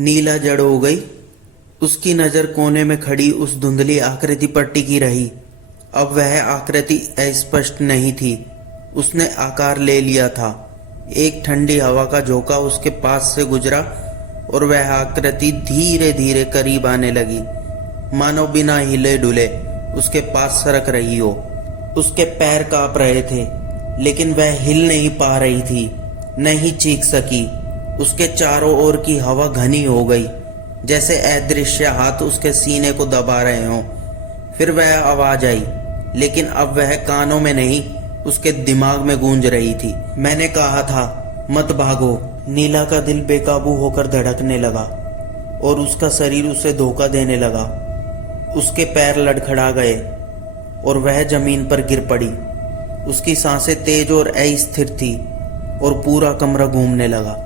नीला जड़ हो गई। उसकी नजर कोने में खड़ी उस धुंधली आकृति पर टिकी रही। अब वह आकृति अस्पष्ट नहीं थी, उसने आकार ले लिया था। एक ठंडी हवा का झोंका उसके पास से गुजरा और वह आकृति धीरे धीरे करीब आने लगी, मानो बिना हिले डुले उसके पास सरक रही हो। उसके पैर कांप रहे थे, लेकिन वह हिल नहीं पा रही थी, नहीं चीख सकी। उसके चारों ओर की हवा घनी हो गई, जैसे अदृश्य हाथ उसके सीने को दबा रहे हों। फिर वह आवाज आई, लेकिन अब वह कानों में नहीं, उसके दिमाग में गूंज रही थी। मैंने कहा था मत भागो। नीला का दिल बेकाबू होकर धड़कने लगा और उसका शरीर उसे धोखा देने लगा। उसके पैर लड़खड़ा गए और वह जमीन पर गिर पड़ी। उसकी सांसें तेज और अस्थिर थी और पूरा कमरा घूमने लगा।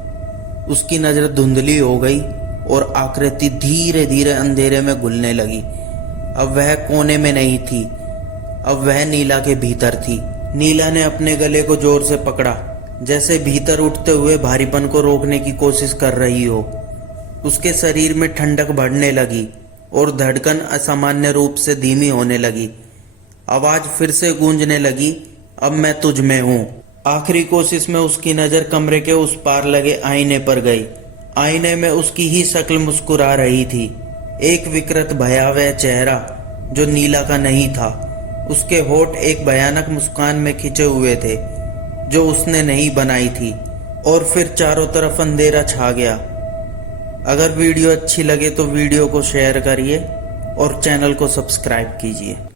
उसकी नजर धुंधली हो गई और आकृति धीरे धीरे अंधेरे में घुलने लगी। अब वह कोने में नहीं थी, अब वह नीला के भीतर थी। नीला ने अपने गले को जोर से पकड़ा, जैसे भीतर उठते हुए भारीपन को रोकने की कोशिश कर रही हो। उसके शरीर में ठंडक बढ़ने लगी और धड़कन असामान्य रूप से धीमी होने लगी। आवाज फिर से गूंजने लगी, अब मैं तुझ में हूं। आखिरी कोशिश में उसकी नजर कमरे के उस पार लगे आईने पर गई। आईने में उसकी ही शक्ल मुस्कुरा रही थी, एक विकृत भयावह चेहरा जो नीला का नहीं था। उसके होठ एक भयानक मुस्कान में खिंचे हुए थे, जो उसने नहीं बनाई थी। और फिर चारों तरफ अंधेरा छा गया। अगर वीडियो अच्छी लगे तो वीडियो को शेयर करिए और चैनल को सब्सक्राइब कीजिए।